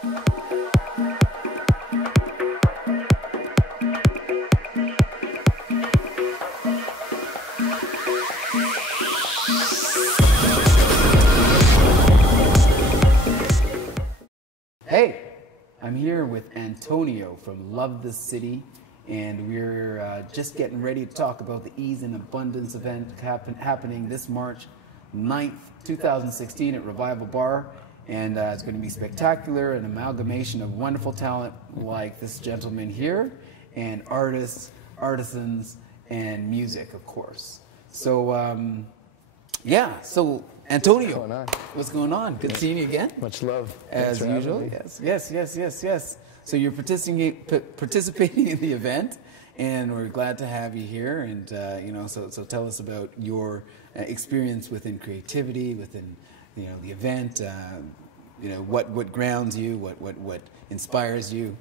Hey, I'm here with Antonio from Love the City, and we're just getting ready to talk about the Ease in Abundance event happening this March 9th, 2016 at Revival Bar, and it's going to be spectacular, an amalgamation of wonderful talent like this gentleman here, and artists, artisans, and music, of course. So, yeah, so Antonio, what's going on? Good seeing you again. Much love. As usual. Yes. So you're participating in the event, and we're glad to have you here. And so tell us about your experience within creativity, within the event. What grounds you, what inspires you.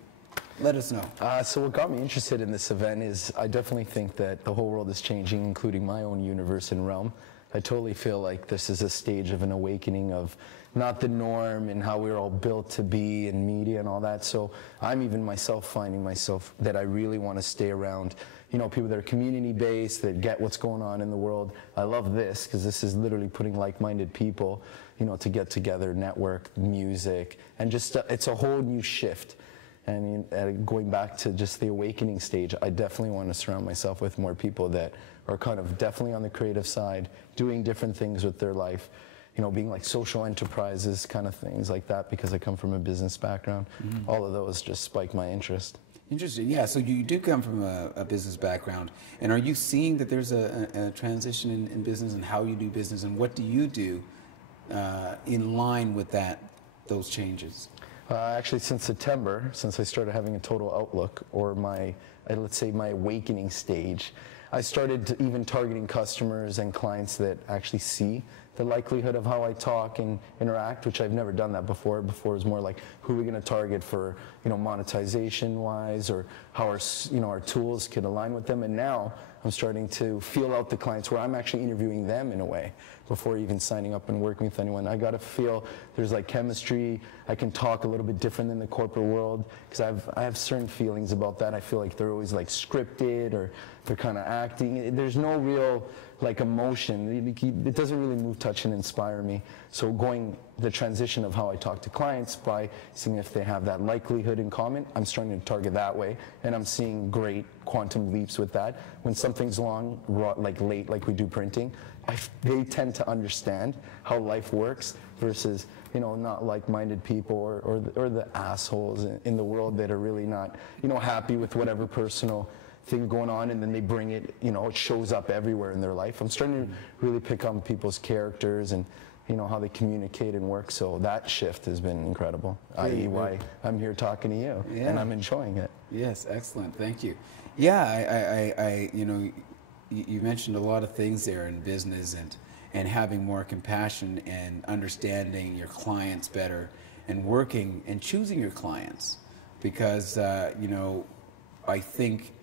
Let us know. So what got me interested in this event is I definitely think that the whole world is changing, including my own universe and realm. I totally feel like this is a stage of an awakening of not the norm and how we're all built to be in media and all that. So I'm even myself finding myself that I really want to stay around, people that are community-based, that get what's going on in the world. I love this because this is literally putting like-minded people, to get together, network, music, and just it's a whole new shift. I mean, going back to just the awakening stage, I definitely want to surround myself with more people that are kind of definitely on the creative side, doing different things with their life, being like social enterprises, kind of things like that, because I come from a business background. Mm-hmm. All of those just spike my interest. Interesting. Yeah, so you do come from a business background, and are you seeing that there's a transition in business and how you do business, and what do you do in line with those changes? Actually, since September, since I started having a total outlook, or let's say my awakening stage, I started even targeting customers and clients that actually see the likelihood of how I talk and interact, which I've never done that before. Before it was more like, who are we going to target for, monetization-wise, or how our tools could align with them. And now I'm starting to feel out the clients where I'm actually interviewing them in a way before even signing up and working with anyone. I got to feel there's like chemistry. I can talk a little bit different than the corporate world because I have certain feelings about that. I feel like they're always like scripted or they're kind of acting. There's no real like emotion. It doesn't really move, touch, and inspire me. So the transition of how I talk to clients by seeing if they have that likelihood in common, I'm starting to target that way, and I'm seeing great quantum leaps with that. When something's long, like late, like we do printing, they tend to understand how life works versus not like-minded people or the assholes in the world that are really not happy with whatever personal thing going on, and then they bring it, it shows up everywhere in their life. I'm starting to really pick on people's characters and how they communicate and work. So that shift has been incredible, i.e. why I'm here talking to you, and I'm enjoying it. Yes, excellent, thank you. Yeah, you mentioned a lot of things there in business and having more compassion and understanding your clients better and working and choosing your clients, because I think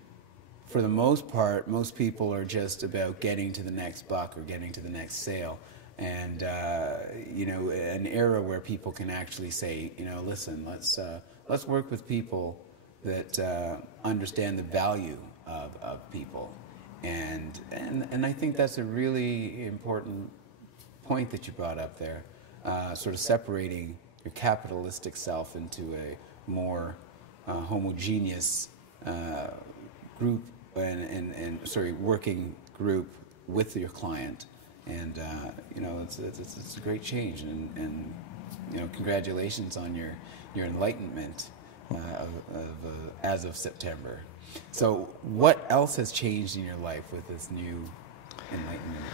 for the most part, most people are just about getting to the next buck or getting to the next sale. And, an era where people can actually say, listen, let's work with people that understand the value of people. And I think that's a really important point that you brought up there, sort of separating your capitalistic self into a more homogeneous group working group with your client. And it's a great change, and congratulations on your enlightenment as of September. So what else has changed in your life with this new enlightenment?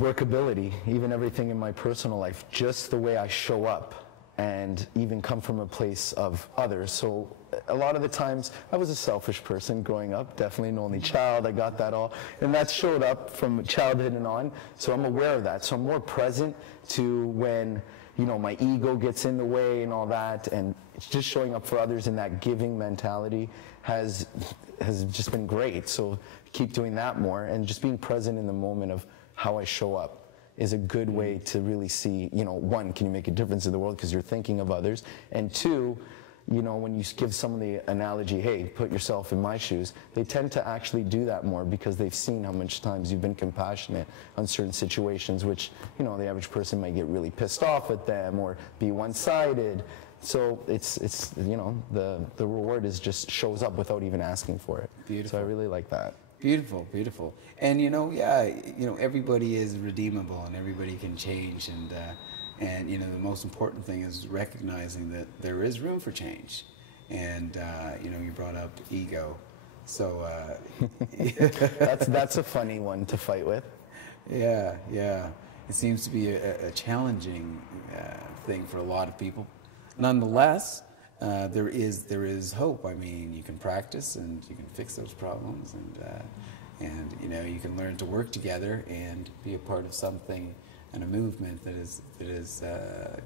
Workability, even everything in my personal life, just the way I show up and even come from a place of others. So a lot of the times I was a selfish person growing up, definitely an only child. I got that all, and that showed up from childhood and on. So I'm aware of that. So I'm more present to when my ego gets in the way and all that, and it's just showing up for others in that giving mentality has just been great. So keep doing that more and just being present in the moment of how I show up. is a good way to really see, you know, one, can you make a difference in the world because you're thinking of others, and two, you know, when you give someone the analogy, hey, put yourself in my shoes, they tend to actually do that more because they've seen how much times you've been compassionate on certain situations, which, you know, the average person might get really pissed off at them or be one-sided. So it's you know, the reward is just shows up without even asking for it. Beautiful. So I really like that. Beautiful, beautiful. And you know, yeah, you know, everybody is redeemable and everybody can change, and you know, the most important thing is recognizing that there is room for change. And you know, you brought up ego, so that's a funny one to fight with. Yeah, yeah. It seems to be a challenging thing for a lot of people. Nonetheless, there is hope. I mean, you can practice and you can fix those problems, and you know, you can learn to work together and be a part of something and a movement that is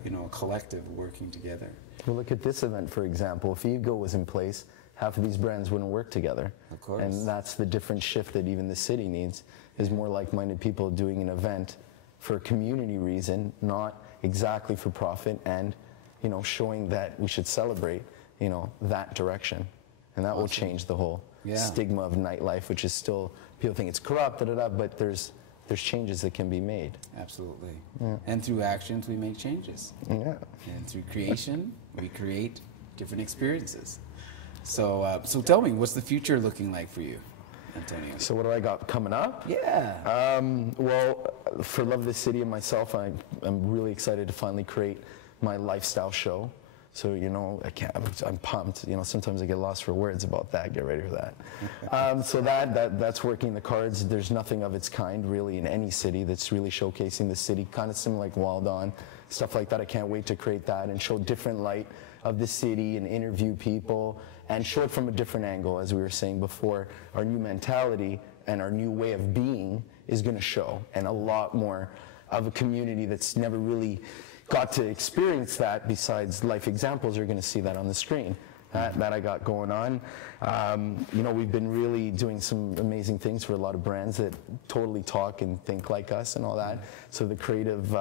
you know, a collective working together. Well, look at this event, for example. If ego was in place, half of these brands wouldn't work together. Of course. And that's the different shift that even the city needs, is more like-minded people doing an event for a community reason, not exactly for profit, and, you know, showing that we should celebrate, you know, that direction. And that will change the whole stigma of nightlife, which is still, people think it's corrupt, but there's changes that can be made. Absolutely. Yeah. And through actions, we make changes. Yeah. And through creation, we create different experiences. So, so tell me, what's the future looking like for you, Antonio? So what do I got coming up? Yeah. Well, for Love the City and myself, I'm really excited to finally create my lifestyle show. So, you know, I'm pumped. You know, sometimes I get lost for words about that. Get ready for that. So that's working the cards. There's nothing of its kind really in any city that's really showcasing the city, kind of similar like Wild On, stuff like that. I can't wait to create that and show different light of the city and interview people and show it from a different angle. As we were saying before, our new mentality and our new way of being is going to show, and a lot more of a community that's never really got to experience that. Besides life examples, you're going to see that on the screen. That I got going on. You know, we've been really doing some amazing things for a lot of brands that totally talk and think like us and all that. So the creative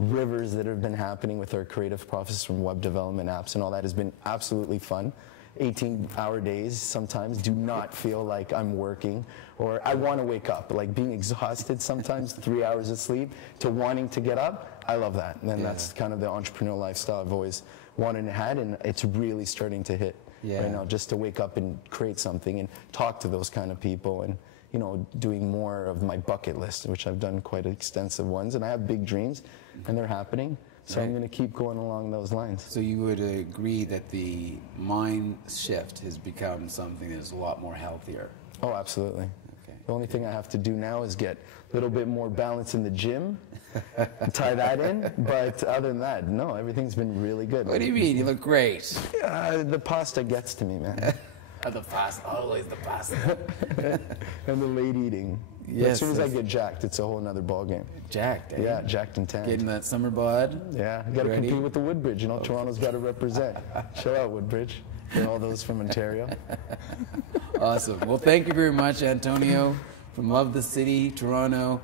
rivers that have been happening with our creative process from web development, apps, and all that has been absolutely fun. 18-hour days sometimes do not feel like I'm working, or I want to wake up. Like being exhausted sometimes, 3 hours of sleep, to wanting to get up, I love that. And that's kind of the entrepreneurial lifestyle I've always wanted and had, and it's really starting to hit right now, just to wake up and create something and talk to those kind of people, and, you know, doing more of my bucket list, which I've done quite extensive ones, and I have big dreams, and they're happening. So I'm going to keep going along those lines. So you would agree that the mind shift has become something that is a lot more healthier? Oh, absolutely. Okay. The only thing I have to do now is get a little bit more balance in the gym, tie that in. But other than that, no, everything's been really good. What do you mean? You look great. The pasta gets to me, man. The pasta, always the pasta. And the late eating. Yes, as soon as I get jacked, it's a whole nother ballgame. Jacked, eh? Yeah, jacked and tanned. Getting that summer bod. Yeah, got to compete with the Woodbridge. You know, Toronto's got to represent. Shout out Woodbridge for all those from Ontario. Awesome. Well, thank you very much, Antonio, from Love the City, Toronto.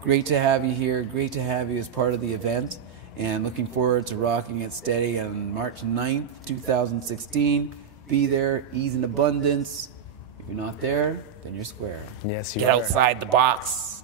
Great to have you here. Great to have you as part of the event. And looking forward to rocking it steady on March 9th, 2016. Be there, ease in abundance. If you're not there, then you're square. Yes, you Get are. outside the box.